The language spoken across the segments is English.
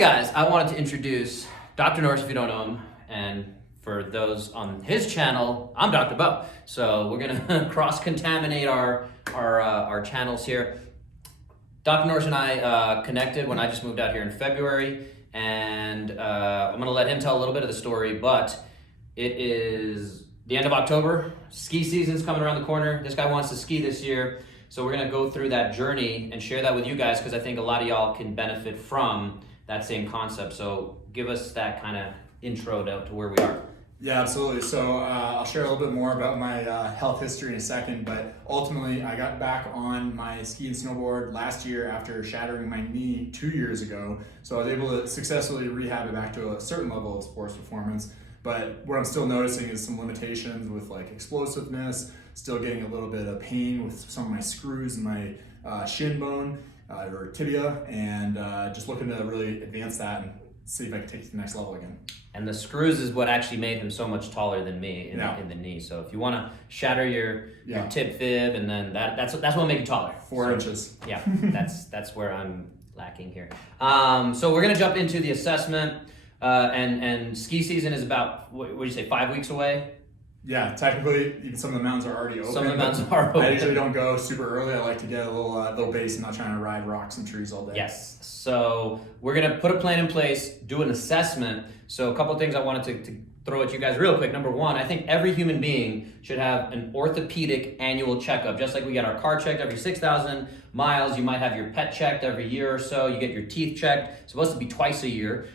guys, I wanted to introduce Dr. Norris if you don't know him, and for those on his channel, I'm Dr. Bo. So we're gonna cross-contaminate our channels here. Dr. Norris and I connected when I just moved out here in February, and I'm gonna let him tell a little bit of the story, but it is the end of October, ski season's coming around the corner. This guy wants to ski this year, so we're gonna go through that journey and share that with you guys because I think a lot of y'all can benefit from that same concept. So give us that kind of intro to where we are. Yeah, absolutely. So I'll share a little bit more about my health history in a second, but ultimately I got back on my ski and snowboard last year after shattering my knee 2 years ago. So I was able to successfully rehab it back to a certain level of sports performance. But what I'm still noticing is some limitations with like explosiveness, still getting a little bit of pain with some of my screws in my shin bone or tibia, and just looking to really advance that and see if I can take it to the next level again. And the screws is what actually made him so much taller than me in the knee. So if you want to shatter your tib fib, and then that's what will make you taller. 4 inches. Yeah, that's where I'm lacking here. So we're gonna jump into the assessment, and ski season is about what do you say, 5 weeks away? Yeah, technically, even some of the mountains are already open. Some of the mountains are open. I usually don't go super early. I like to get a little base and not trying to ride rocks and trees all day. Yes. So we're gonna put a plan in place, do an assessment. So a couple of things I wanted to throw at you guys real quick. Number one, I think every human being should have an orthopedic annual checkup. Just like we get our car checked every 6,000 miles, you might have your pet checked every year or so. You get your teeth checked. It's supposed to be twice a year.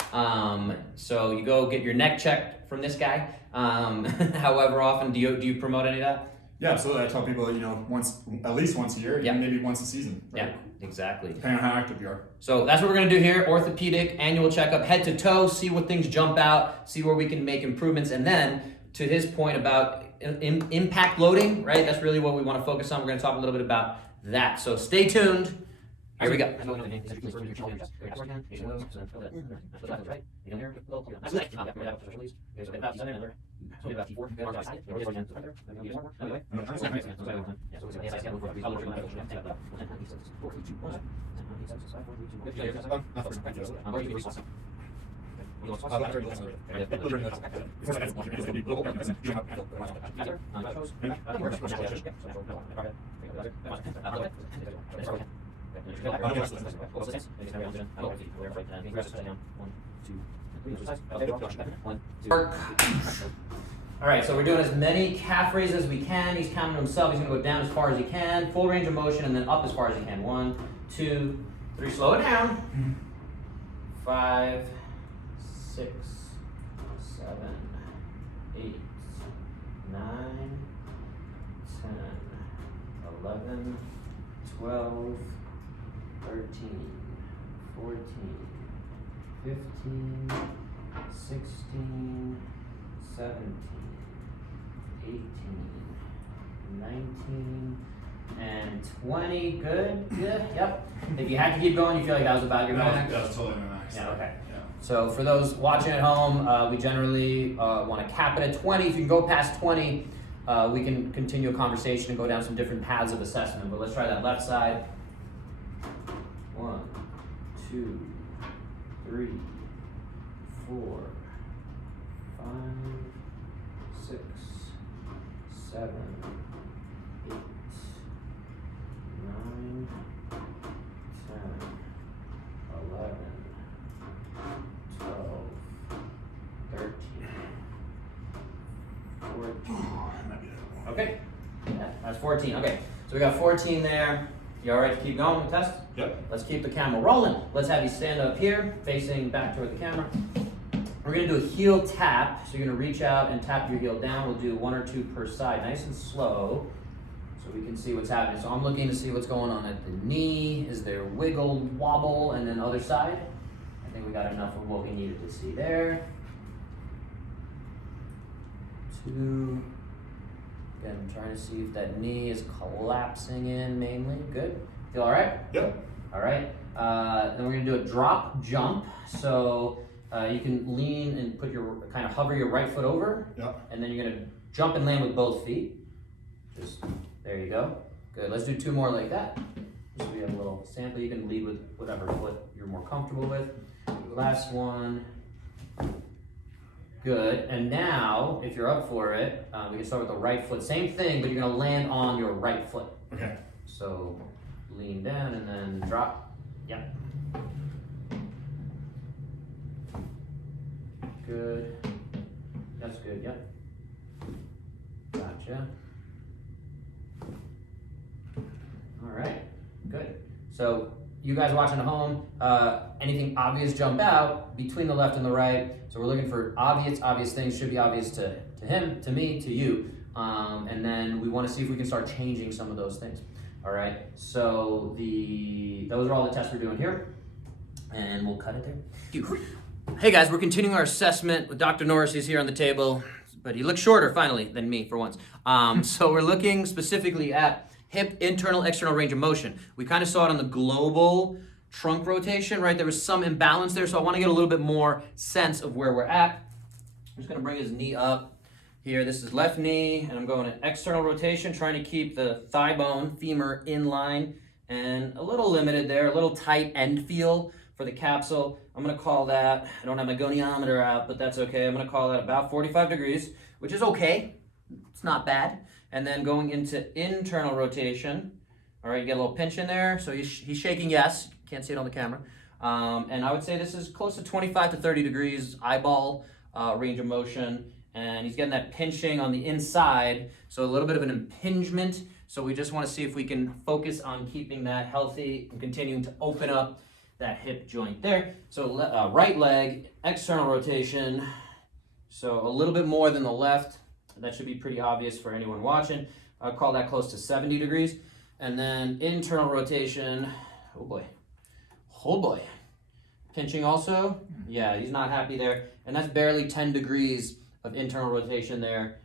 So you go get your neck checked from this guy. However often, do you promote any of that? Yeah, absolutely. I tell people, at least once a year, and maybe once a season. Right? Yeah, exactly. Depending on how active you are. So that's what we're gonna do here, orthopedic annual checkup, head to toe, see what things jump out, see where we can make improvements, and then to his point about impact loading, right? That's really what we wanna focus on. We're gonna talk a little bit about that. So stay tuned. Here we go. All right, so we're doing as many calf raises as we can. He's counting himself. He's gonna go down as far as he can, full range of motion, and then up as far as he can. 1, 2, 3. Slow it down. 5, 6, 7, 8, 9, 10, 11, 12, 13, 14, 15, 16, 17, 18, 19, and 20. Good. Yep. If you had to keep going, you feel like that was about your max? That was totally my max. Yeah, okay. Yeah. So for those watching at home, we generally want to cap it at 20. If you can go past 20, we can continue a conversation and go down some different paths of assessment. But let's try that left side. 1, 2, 3, 4, 5, 6, 7, 8, 9, 10, 11, 12, 13, 14. Okay, yeah, that's 14. Okay, so we got 14 there. You all right to keep going with the test? Yep. Let's keep the camera rolling. Let's have you stand up here, facing back toward the camera. We're gonna do a heel tap. So you're gonna reach out and tap your heel down. We'll do 1 or 2 per side, nice and slow, so we can see what's happening. So I'm looking to see what's going on at the knee. Is there wiggle, wobble, and then other side? I think we got enough of what we needed to see there. 2. Again, I'm trying to see if that knee is collapsing in mainly. Good. Feel all right? Yep. All right. Then we're gonna do a drop jump. So you can lean and kind of hover your right foot over. Yep. And then you're gonna jump and land with both feet. There you go. Good. Let's do 2 more like that. Just so we have a little sample. You can lead with whatever foot you're more comfortable with. last one. Good. And now, if you're up for it, we can start with the right foot. Same thing, but you're gonna land on your right foot. Okay. So lean down and then drop. Yep. Good. That's good, yep. Gotcha. All right, good. So you guys watching at home, anything obvious jump out between the left and the right. So we're looking for obvious things, should be obvious to him, to me, to you. And then we want to see if we can start changing some of those things. All right, so those are all the tests we're doing here. And we'll cut it there. Hey guys, we're continuing our assessment with Dr. Norris. He's here on the table, but he looks shorter finally than me for once. So we're looking specifically at hip internal external range of motion. We kind of saw it on the global trunk rotation, right? There was some imbalance there, so I want to get a little bit more sense of where we're at. I'm just going to bring his knee up here. This is left knee, and I'm going to external rotation, trying to keep the thigh bone, femur in line, and a little limited there, a little tight end feel for the capsule. I'm going to call that, I don't have my goniometer out, but that's okay. I'm going to call that about 45 degrees, which is okay. It's not bad. And then going into internal rotation. All right, you get a little pinch in there. So he's shaking yes. Can't see it on the camera. And I would say this is close to 25 to 30 degrees eyeball range of motion. And he's getting that pinching on the inside. So a little bit of an impingement. So we just want to see if we can focus on keeping that healthy and continuing to open up that hip joint there. So right leg, external rotation. So a little bit more than the left. That should be pretty obvious for anyone watching. I'd call that close to 70 degrees. And then internal rotation. Oh boy. Pinching also. Yeah, he's not happy there. And that's barely 10 degrees of internal rotation there.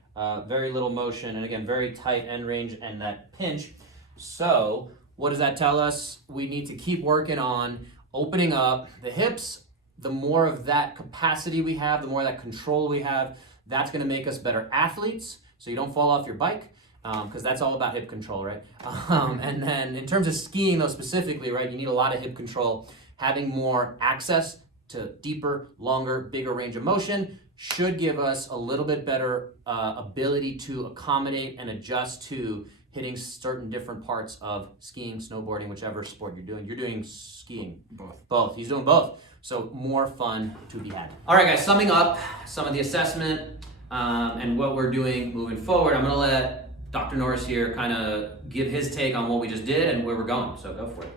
Very little motion. And again, very tight end range and that pinch. So what does that tell us? We need to keep working on opening up the hips. The more of that capacity we have, the more of that control we have, that's going to make us better athletes, so you don't fall off your bike, because that's all about hip control, right? And then in terms of skiing, though, specifically, right, you need a lot of hip control. Having more access to deeper, longer, bigger range of motion should give us a little bit better ability to accommodate and adjust to hitting certain different parts of skiing, snowboarding, whichever sport you're doing. You're doing skiing. Both. He's doing both. So more fun to be had. All right, guys, summing up some of the assessment and what we're doing moving forward, I'm going to let Dr. Norris here kind of give his take on what we just did and where we're going. So go for it.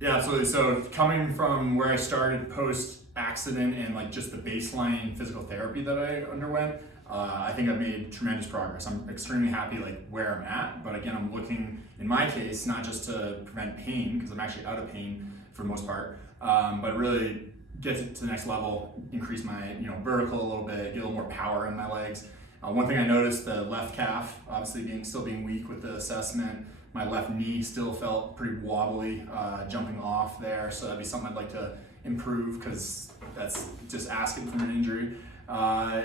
Yeah, absolutely. So coming from where I started post-accident and like just the baseline physical therapy that I underwent, I think I've made tremendous progress. I'm extremely happy like where I'm at, but again, I'm looking, in my case, not just to prevent pain, because I'm actually out of pain for the most part, but really get it to the next level, increase my vertical a little bit, get a little more power in my legs. One thing I noticed, the left calf, obviously still being weak with the assessment. My left knee still felt pretty wobbly, jumping off there, so that'd be something I'd like to improve, because that's just asking for an injury. With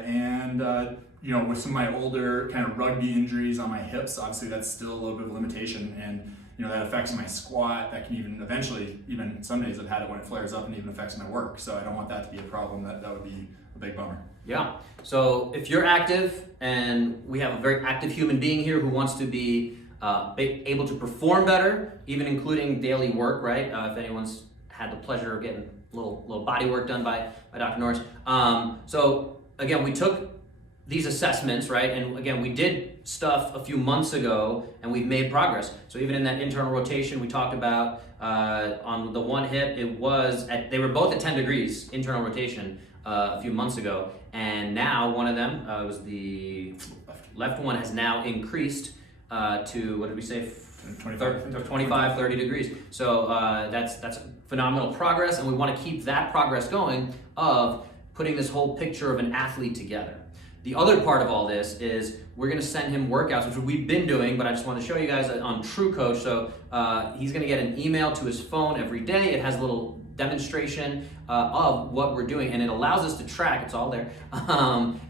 some of my older kind of rugby injuries on my hips, obviously that's still a little bit of a limitation, and that affects my squat. That can even eventually, even some days I've had it when it flares up and even affects my work. So I don't want that to be a problem. That would be a big bummer. Yeah. So if you're active, and we have a very active human being here who wants to be able to perform better, even including daily work, right? If anyone's had the pleasure of getting a little body work done by Dr. Norris. So again, we took these assessments, right? And again, we did stuff a few months ago and we've made progress. So even in that internal rotation we talked about on the one hip, they were both at 10 degrees internal rotation a few months ago. And now one of them, was the left one, has now increased to, what did we say? 25, 30 degrees. So that's phenomenal progress, and we want to keep that progress going of putting this whole picture of an athlete together. The other part of all this is we're going to send him workouts, which we've been doing, but I just want to show you guys on True Coach. So he's going to get an email to his phone every day. It has a little demonstration of what we're doing, and it allows us to track. It's all there.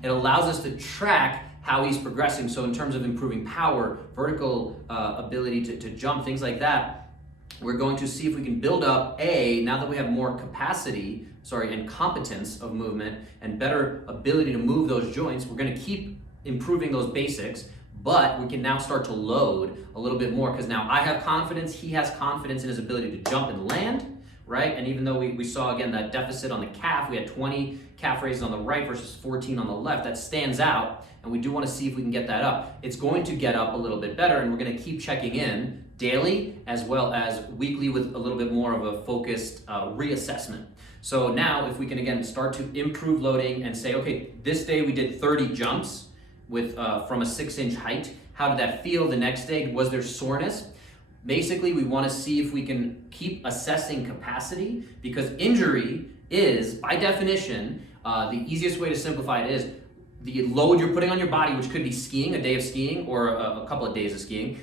It allows us to track how he's progressing. So in terms of improving power, vertical ability to jump, things like that, we're going to see if we can build up, now that we have more capacity and competence of movement and better ability to move those joints, we're gonna keep improving those basics, but we can now start to load a little bit more because now I have confidence, he has confidence in his ability to jump and land, right? And even though we saw again that deficit on the calf, we had 20 calf raises on the right versus 14 on the left, that stands out, and we do want to see if we can get that up. It's going to get up a little bit better, and we're going to keep checking in daily as well as weekly with a little bit more of a focused reassessment. So now if we can again start to improve loading and say, okay, this day we did 30 jumps with from a 6-inch height. How did that feel? The next day, was there soreness? Basically, we want to see if we can keep assessing capacity, because injury is, by definition, the easiest way to simplify it is the load you're putting on your body, which could be skiing, a day of skiing, or a couple of days of skiing,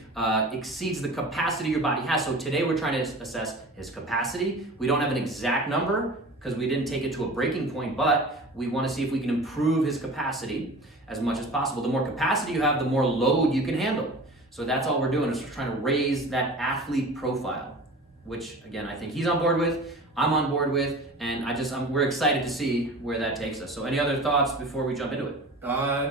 exceeds the capacity your body has. So today we're trying to assess his capacity. We don't have an exact number because we didn't take it to a breaking point, but we want to see if we can improve his capacity as much as possible. The more capacity you have, the more load you can handle. So that's all we're doing, is we're trying to raise that athlete profile, which again, I think he's on board with, I'm on board with, and we're excited to see where that takes us. So any other thoughts before we jump into it?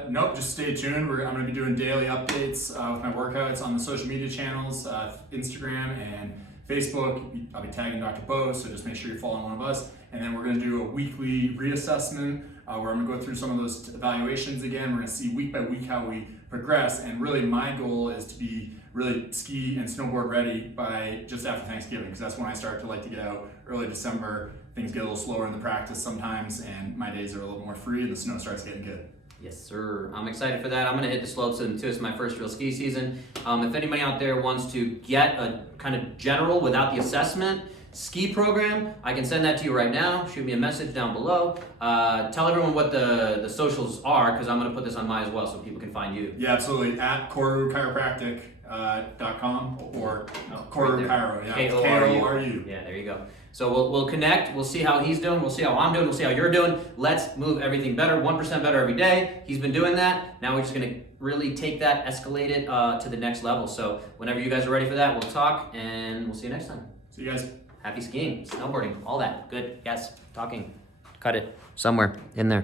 Nope, just stay tuned. I'm going to be doing daily updates with my workouts on the social media channels, Instagram and Facebook. I'll be tagging Dr. Bo, so just make sure you're following one of us. And then we're going to do a weekly reassessment where I'm going to go through some of those evaluations again. We're going to see week by week how we progress. And really my goal is to be really ski and snowboard ready by just after Thanksgiving, because that's when I start to like to get out. Early December, things get a little slower in the practice sometimes, and my days are a little more free and the snow starts getting good. Yes, sir. I'm excited for that. I'm going to hit the slopes too. It's my first real ski season. If anybody out there wants to get a kind of general without the assessment ski program, I can send that to you right now. Shoot me a message down below. Tell everyone what the socials are, because I'm going to put this on mine as well so people can find you. Yeah, absolutely. At Koru chiropractic.com or Koru Chiro. Yeah, Koru. Yeah, there you go. So we'll connect. We'll see how he's doing. We'll see how I'm doing. We'll see how you're doing. Let's move everything better, 1% better every day. He's been doing that. Now we're just going to really take that, escalate it to the next level. So whenever you guys are ready for that, we'll talk, and we'll see you next time. See you guys. Happy skiing, snowboarding, all that. Good. Yes. Talking. Cut it somewhere in there.